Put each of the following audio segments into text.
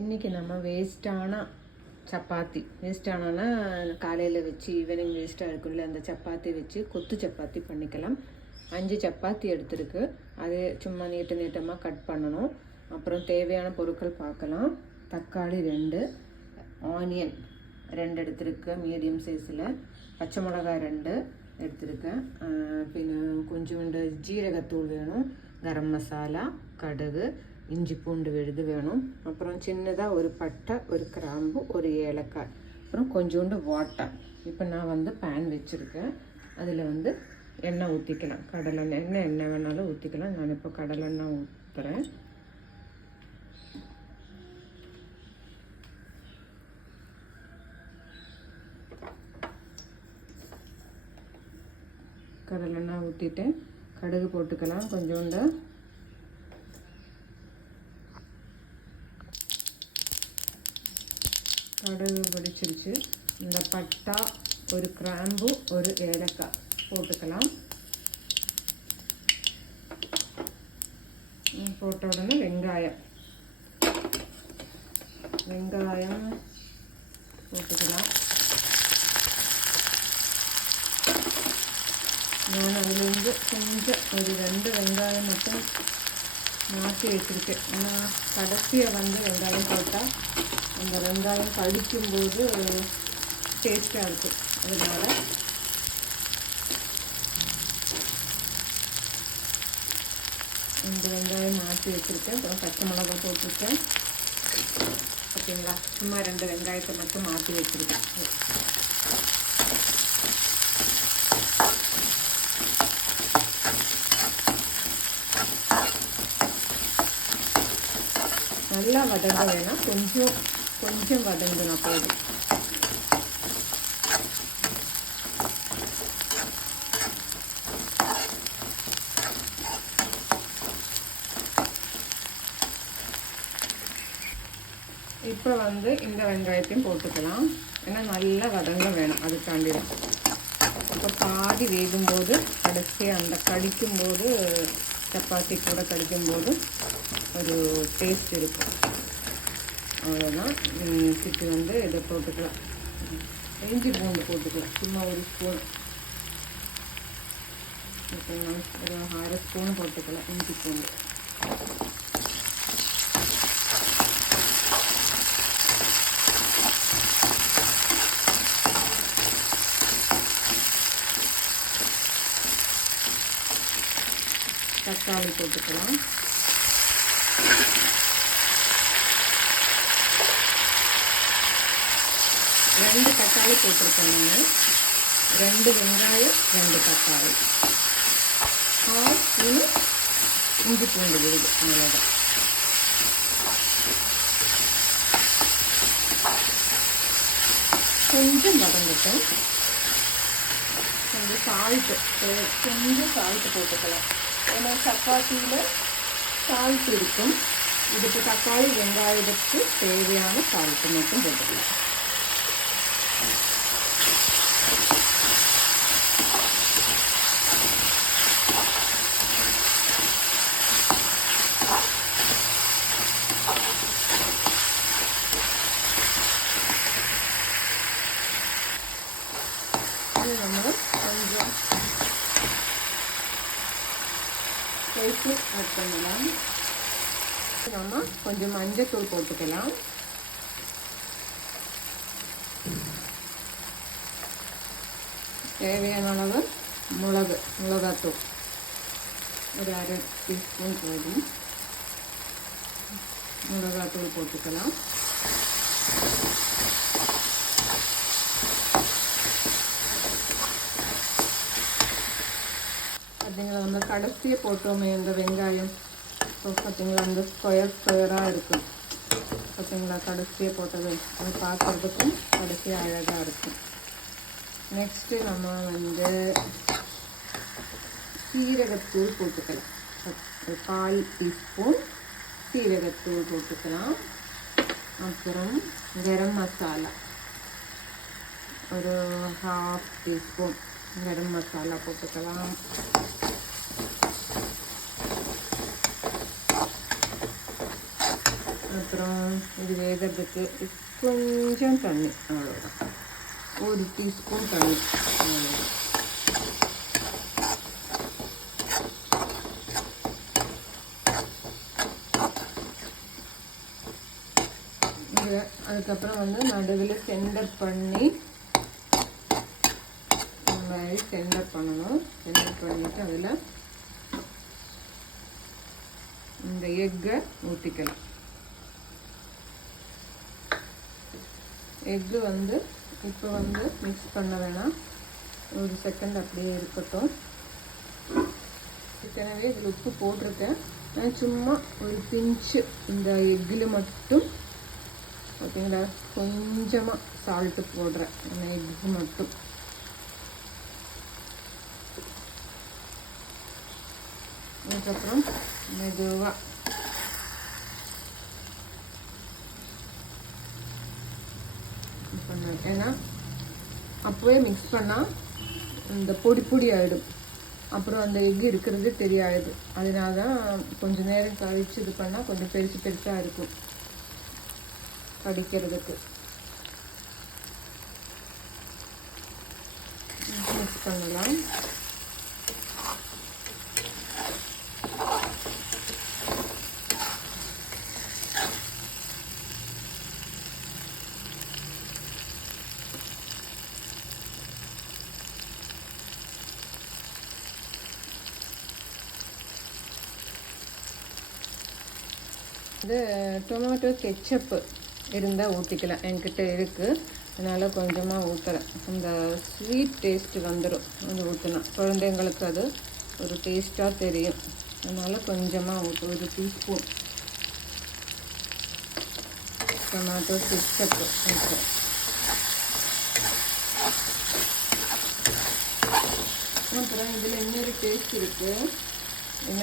இன்றைக்கி நம்ம வேஸ்ட்டான சப்பாத்தி, வேஸ்ட்டானா காலையில் வச்சு ஈவினிங் வேஸ்ட்டாக இருக்குல்ல, அந்த சப்பாத்தி வச்சு கொத்து சப்பாத்தி பண்ணிக்கலாம். 5 சப்பாத்தி எடுத்துருக்கு. அது சும்மா நீட்டமாக கட் பண்ணணும். அப்புறம் தேவையான பொருட்கள் பார்க்கலாம். தக்காளி 2, ஆனியன் 2 எடுத்துருக்கு மீடியம் சைஸில், பச்சை மிளகாய் 2 எடுத்துருக்கேன். பின்ன கொஞ்சோண்டு ஜீரகத்தூள் வேணும், கரம் மசாலா, கடுகு, இஞ்சி பூண்டு விழுது வேணும். அப்புறம் சின்னதாக ஒரு பட்டை, ஒரு கிராம்பு, ஒரு ஏலக்காய், அப்புறம் கொஞ்சோண்டு வாட்டர். இப்போ நான் பேன் வச்சுருக்கேன். அதில் எண்ணெய் ஊற்றிக்கலாம். கடலெண்ணெய், எண்ணெய் வேணாலும் ஊற்றிக்கலாம். நான் இப்போ கடலெண்ணெய் ஊற்றுறேன். கடலெண்ணெய் ஊற்றிட்டு கடுகு போட்டுக்கலாம். கொஞ்சோண்டு கடுகு வெடிச்சிருச்சு. இந்த பட்டா, ஒரு கிராம்பு, ஒரு ஏலக்காய் போட்டுக்கலாம். போட்ட உடனே வெங்காயம் போட்டுக்கலாம். நான் அதிலிருந்து கொஞ்சம் ஒரு 2 வெங்காயம் மட்டும் மாற்றி வச்சுருக்கேன். ஆனால் கடைசியாக வெங்காயம் போட்டால் அந்த வெங்காயம் கடிக்கும்போது டேஸ்ட்டாக இருக்கும். அதனால் இந்த வெங்காயம் மாற்றி வச்சுருக்கேன். அப்புறம் பச்சை மிளகாய் போட்டிருக்கேன். ஓகேங்களா, சும்மா 2 வெங்காயத்தை மட்டும் மாற்றி வச்சுருக்கேன். நல்லா வதங்க வேணாம், கொஞ்சம் வதங்கினா போதும். இப்போ இந்த வெங்காயத்தையும் போட்டுக்கலாம். ஏன்னா நல்லா வதங்க வேணும், அதுக்காண்டி தான். இப்போ பாதி வேகும்போது கடைசியாக அந்த கடிக்கும்போது, சப்பாத்தி கூட கடிக்கும்போது ஒரு டேஸ்ட் இருக்கும். அவ்வளோதான். சிட்டு இதை போட்டுக்கலாம். இஞ்சி பூண்டு போட்டுக்கலாம். சும்மா ஒரு ஸ்பூன், ஒரு 1/2 ஸ்பூன் போட்டுக்கலாம் இஞ்சி பூண்டு. தக்காளி போட்டுக்கலாம். ரெண்டு தக்காளி போட்டிருக்கேன் நான். 2 வெங்காயம், 2 தக்காளி, 1/2 ஸ்பூன் இஞ்சி பூண்டு விழுது. அவ்வளோதான். கொஞ்சம் வதங்கட்டும். கொஞ்சம் சால்ட்டு போட்டுக்கலாம். ஏன்னா சப்பாத்தியில் சால்ட் இருக்கும். இதுக்கு தக்காளி வெங்காயத்துக்கு தேவையான சால்ட்டு மட்டும் போட்டுக்கலாம். இது நம்ம கொஞ்சம் சேர்த்து ஆட் பண்ணலாம். நம்ம கொஞ்சம் மஞ்சத்தூள் போட்டுக்கலாம். தேவையான அளவு மிளகாத்தூள் ஒரு 1/2 டீஸ்பூன் போதும். மிளகாத்தூள் போட்டுக்கலாம். பார்த்தீங்களா, கடைசியை போட்டோமே இந்த வெங்காயம். இப்போ பார்த்தீங்களா, ஸ்கொயராக இருக்கும். பார்த்தீங்களா, கடைசியை போட்டது. அது பார்க்குறதுக்கும் கடைசியாக அழகாக இருக்கும். நெக்ஸ்ட்டு நம்ம சீரகத்தூள் போட்டுக்கலாம். ஒரு 1/4 டீஸ்பூன் சீரகத்தூள் போட்டுக்கலாம். அப்புறம் கரம் மசாலா ஒரு 1/2 டீஸ்பூன் கரம் மசாலா போட்டுக்கலாம். அப்புறம் இது வேகிறதுக்கு கொஞ்சம் தண்ணி, அவ்வளோதான். 1 டீஸ்பூன் தண்ணி, அவ்வளோதான். இது அதுக்கப்புறம் வந்து நடுவில் சென்டர் பண்ணி இந்த மாதிரி சென்டர் பண்ணணும். சென்டர் பண்ணிவிட்டு அதில் இந்த எக்கை ஊற்றிக்கலாம். எக்கு வந்து இப்போ வந்து மிக்ஸ் பண்ண வேணாம், 1 செகண்ட் அப்படியே இருக்கட்டும். ஏற்கனவே இதில் உப்பு போட்டிருக்கேன். நான் சும்மா ஒரு பிஞ்சு இந்த எக்கில் மட்டும் பார்த்தீங்களா கொஞ்சமாக சால்ட்டு போடுறேன், அந்த எக்கு மட்டும். அதுக்கப்புறம் மெதுவாக பண்ண, ஏன்னா அப்போவே மிக்ஸ் பண்ணால் இந்த பொடி ஆகிடும், அப்புறம் அந்த எக்கு இருக்கிறது தெரியாது. அதனால தான் கொஞ்சம் நேரம் கழிச்சு இது பண்ணால் கொஞ்சம் பெருசாக இருக்கும் கடிக்கிறதுக்கு. மிக்ஸ் பண்ணலாம். இது டொமேட்டோ கெச்சப்பு இருந்தால் ஊற்றிக்கலாம், என்கிட்ட இருக்குது, அதனால் கொஞ்சமாக ஊற்றுறேன். இந்த ஸ்வீட் டேஸ்ட்டு வந்துடும் அது ஊற்றினா, குழந்தைங்களுக்கு அது ஒரு டேஸ்ட்டாக தெரியும். அதனால் கொஞ்சமாக 1 டீஸ்பூன் டொமேட்டோ கெச்சப்பு ஊற்றுறேன். அப்புறம் இதில் இன்னொரு டேஸ்ட் இருக்குது.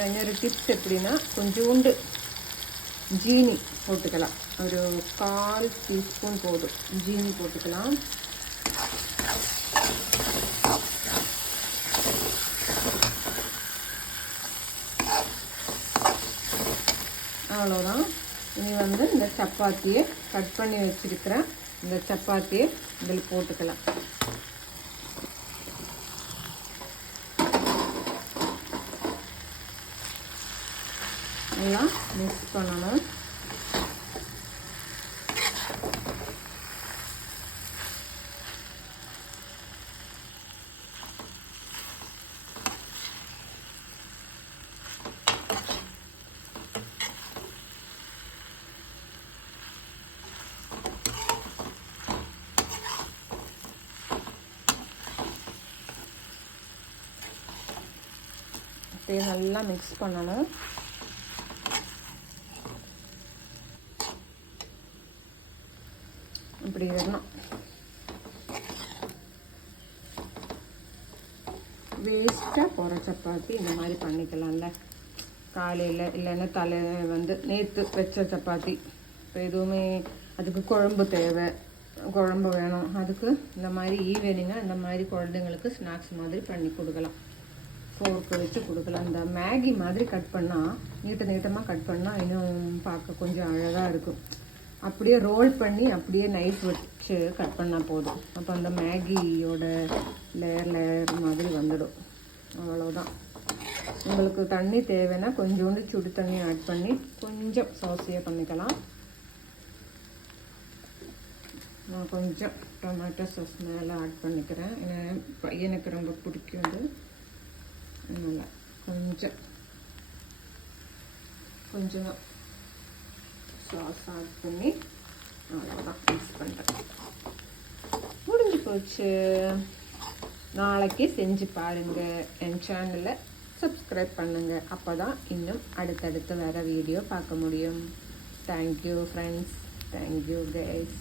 இன்னொரு டிப்ஸ் எப்படின்னா, கொஞ்சோண்டு ஜீனி போட்டுக்கலாம், ஒரு 1/4 டீஸ்பூன் போதும் ஜீனி போட்டுக்கலாம். அவ்வளோதான். இனி வந்து இந்த சப்பாத்தியை கட் பண்ணி வச்சுருக்கிறேன், இந்த சப்பாத்தியை இதில் போட்டுக்கலாம். எல்லாம் மிக்ஸ் பண்ணணும். நல்லா மிக்ஸ் பண்ணணும். இப்படி வரணும். வேஸ்ட்டாக போகிற சப்பாத்தி இந்த மாதிரி பண்ணிக்கலாம்ல, காலையில் இல்லைன்னா வந்து நேற்று வச்ச சப்பாத்தி. இப்போ எதுவுமே அதுக்கு குழம்பு தேவை, குழம்பு வேணும், அதுக்கு இந்த மாதிரி ஈவினிங்காக இந்த மாதிரி குழந்தைங்களுக்கு ஸ்நாக்ஸ் மாதிரி பண்ணி கொடுக்கலாம். ஃபோர்க்கு வச்சு கொடுக்கலாம். இந்த மேகி மாதிரி கட் பண்ணால் நீட்டமாக கட் பண்ணால் இன்னும் பார்க்க கொஞ்சம் அழகாக இருக்கும். அப்படியே ரோல் பண்ணி அப்படியே நைஃப் வச்சு கட் பண்ணால் போதும். அப்போ அந்த மேகியோட லேயர் மாதிரி வந்துடும். அவ்வளோதான். உங்களுக்கு தண்ணி தேவைன்னா கொஞ்சோண்டு சுடு தண்ணி ஆட் பண்ணி கொஞ்சம் சாஸியாக பண்ணிக்கலாம். நான் கொஞ்சம் டொமேட்டோ சாஸ் மேலே ஆட் பண்ணிக்கிறேன், ஏன்னா பையனுக்கு ரொம்ப பிடிக்கும் அது. அதனால் கொஞ்சமாக சாஸ் ஆட் பண்ணி அவ்வளோதான் மிக்ஸ் பண்ணுறேன். முடிஞ்சு போச்சு. நாளைக்கு செஞ்சு பாருங்கள். என் சேனலை சப்ஸ்கிரைப் பண்ணுங்கள், அப்போ தான் இன்னும் அடுத்தடுத்து வேறு வீடியோ பார்க்க முடியும். Thank you friends, thank you guys.